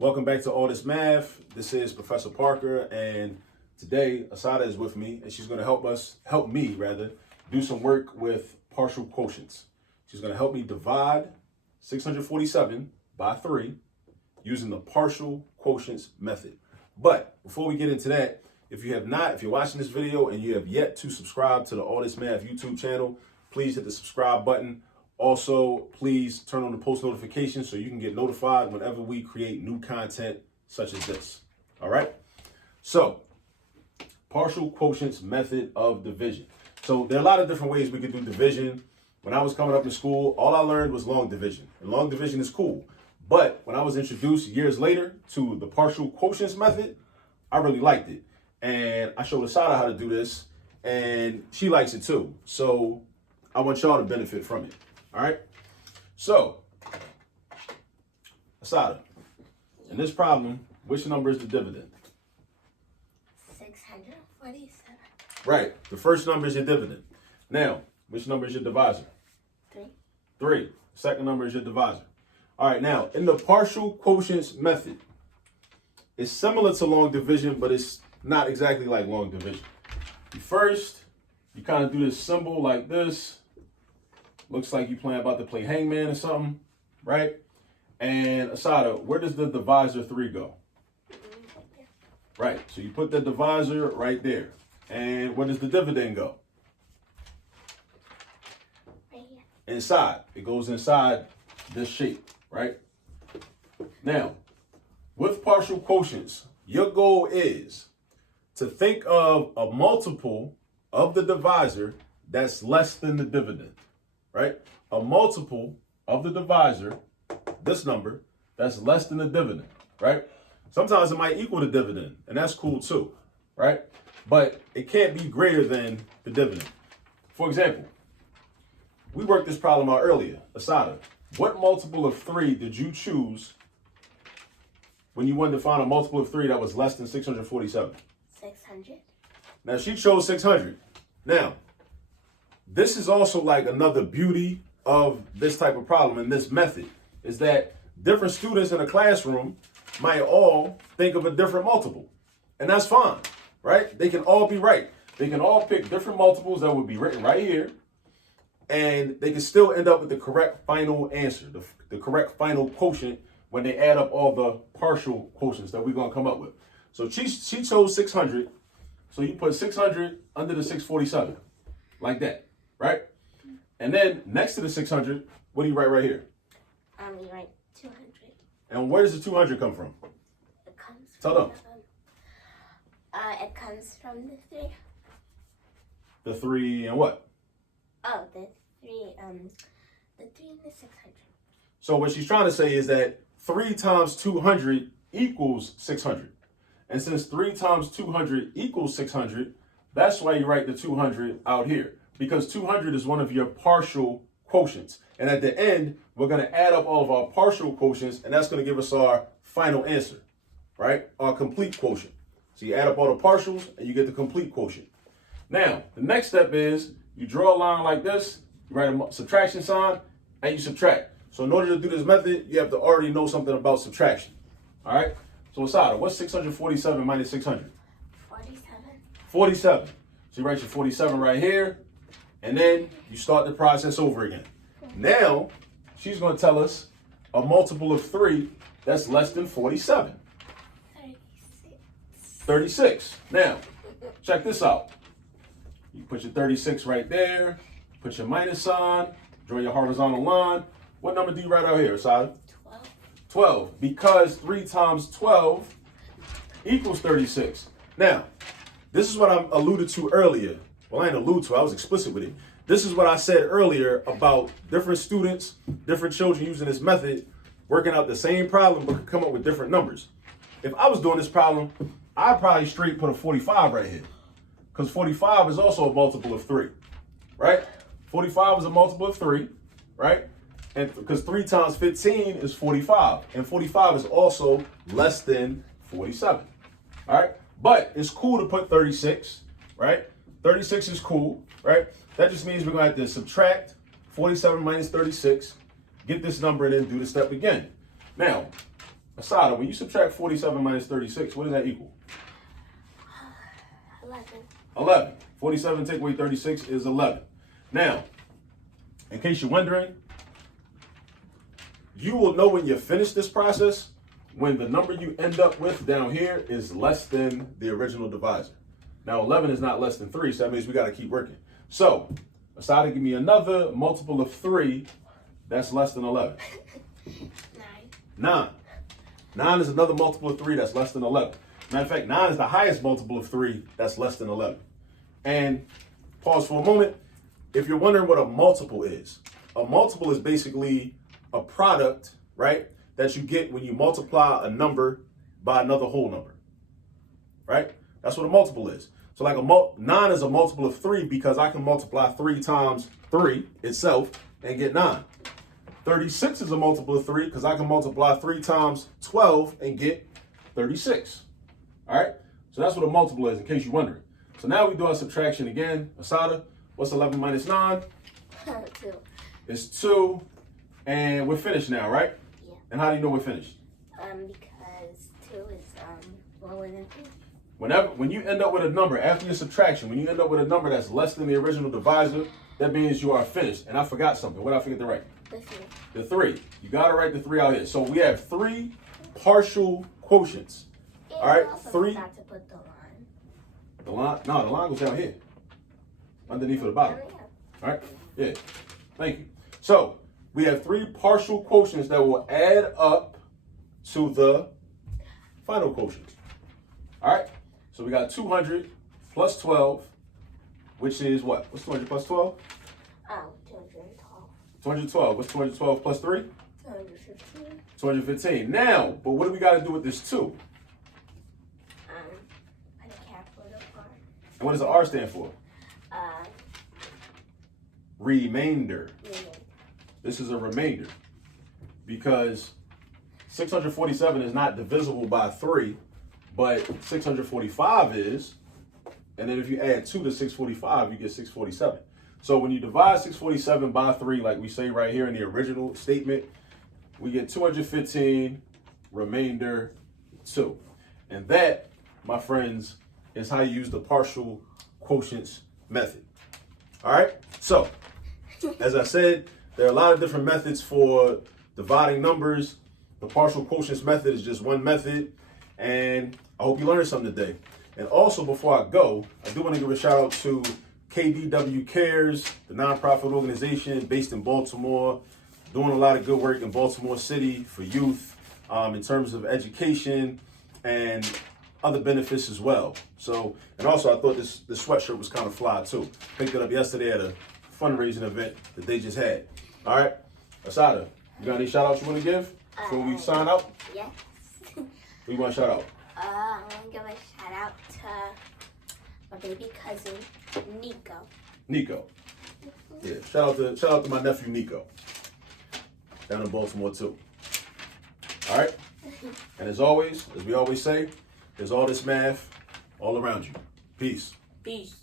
Welcome back to All This Math. This is Professor Parker, and today Assata is with me, and she's going to help me do some work with partial quotients. She's going to help me divide 647 by 3 using the partial quotients method. But before we get into that, if you're watching this video and you have yet to subscribe to the All This Math YouTube channel, please hit the subscribe button. Also, please turn on the post notifications so you can get notified whenever we create new content such as this. All right. So, partial quotients method of division. So there are a lot of different ways we could do division. When I was coming up in school, all I learned was long division. And long division is cool. But when I was introduced years later to the partial quotients method, I really liked it. And I showed Assata how to do this, and she likes it too. So I want y'all to benefit from it. All right. So, Assata, in this problem, which number is the dividend? 647. Right. The first number is your dividend. Now, which number is your divisor? 3. 3. Second number is your divisor. All right. Now, in the partial quotients method, it's similar to long division, but it's not exactly like long division. First, you kind of do this symbol like this. Looks like you're about to play hangman or something, right? And Assata, where does the divisor 3 go? Right, so you put the divisor right there. And where does the dividend go? Right here. Inside. It goes inside this shape, right? Now, with partial quotients, your goal is to think of a multiple of the divisor that's less than the dividend. Right? A multiple of the divisor, this number, that's less than the dividend, right? Sometimes it might equal the dividend, and that's cool too, right? But it can't be greater than the dividend. For example, we worked this problem out earlier. Assata, what multiple of 3 did you choose when you wanted to find a multiple of 3 that was less than 647? 600. Now, she chose 600. Now, this is also like another beauty of this type of problem and this method is that different students in a classroom might all think of a different multiple. And that's fine, right? They can all be right. They can all pick different multiples that would be written right here. And they can still end up with the correct final answer, the correct final quotient when they add up all the partial quotients that we're going to come up with. So she chose 600. So you put 600 under the 647 like that. Right? And then next to the 600, what do you write right here? You write 200. And where does the 200 come from? It comes Tell from them. It comes from the 3. The 3 and what? Oh, the 3 and the 600. So what she's trying to say is that 3 times 200 equals 600. And since 3 times 200 equals 600, that's why you write the 200 out here. Because 200 is one of your partial quotients. And at the end, we're going to add up all of our partial quotients, and that's going to give us our final answer, right? Our complete quotient. So you add up all the partials, and you get the complete quotient. Now, the next step is you draw a line like this, you write a subtraction sign, and you subtract. So in order to do this method, you have to already know something about subtraction. All right? So Assata, what's 647 minus 600? 47. 47. So you write your 47 right here. And then you start the process over again. Now, she's going to tell us a multiple of 3 that's less than 47. 36. Now, check this out. You put your 36 right there. Put your minus sign. Draw your horizontal line. What number do you write out here, Assata? 12. 12. Because 3 times 12 equals 36. Now, this is what I alluded to earlier. Well, I didn't allude to it. I was explicit with it. This is what I said earlier about different students, different children using this method, working out the same problem, but could come up with different numbers. If I was doing this problem, I'd probably straight put a 45 right here. Because 45 is also a multiple of 3, right? 45 is a multiple of 3, right? And because 3 times 15 is 45. And 45 is also less than 47, all right? But it's cool to put 36, right? 36 is cool, right? That just means we're going to have to subtract 47 minus 36, get this number, and then do the step again. Now, Assata, when you subtract 47 minus 36, what does that equal? 11. 11. 47 take away 36 is 11. Now, in case you're wondering, you will know when you finish this process when the number you end up with down here is less than the original divisor. Now, 11 is not less than 3, so that means we got to keep working. So, Assata, give me another multiple of 3 that's less than 11. 9. 9 is another multiple of 3 that's less than 11. Matter of fact, 9 is the highest multiple of 3 that's less than 11. And pause for a moment. If you're wondering what a multiple is basically a product, right, that you get when you multiply a number by another whole number, right? That's what a multiple is. So like 9 is a multiple of 3 because I can multiply 3 times 3 itself and get 9. 36 is a multiple of 3 because I can multiply 3 times 12 and get 36. All right? So that's what a multiple is, in case you're wondering. So now we do our subtraction again. Assata, what's 11 minus 9? 2. It's 2. And we're finished now, right? Yeah. And how do you know we're finished? Because 2 is lower than 3. When you end up with a number, after your subtraction, when you end up with a number that's less than the original divisor, that means you are finished. And I forgot something. What did I forget to write? The 3. The 3. You got to write the 3 out here. So we have 3 partial quotients. And All right, I also 3. forgot to put the line. The line? No, the line goes down here. Underneath of the bottom. Oh, yeah. All right? Yeah. Thank you. So we have 3 partial quotients that will add up to the final quotient. All right? So we got 200 plus 12, which is what? What's 200 plus 12? 212. 212. What's 212 plus 3? 215. 215. Now, but what do we got to do with this 2? A capital R. And what does the R stand for? Remainder. Yeah. This is a remainder because 647 is not divisible by 3, but 645 is. And then if you add 2 to 645, you get 647. So when you divide 647 by 3, like we say right here in the original statement, we get 215, remainder 2. And that, my friends, is how you use the partial quotients method. All right? So, as I said, there are a lot of different methods for dividing numbers. The partial quotients method is just one method. And I hope you learned something today. And also, before I go, I do want to give a shout out to KDW Cares, the nonprofit organization based in Baltimore, doing a lot of good work in Baltimore City for youth in terms of education and other benefits as well. So, and also I thought this sweatshirt was kind of fly too. Picked it up yesterday at a fundraising event that they just had. All right, Assata, you got any shout outs you want to give before we sign out? Yes. Who you want to shout out? I'm going to give a shout out to my baby cousin, Nico. Nico. Yeah, shout out to my nephew Nico. Down in Baltimore too. All right? And as always, as we always say, there's all this math all around you. Peace. Peace.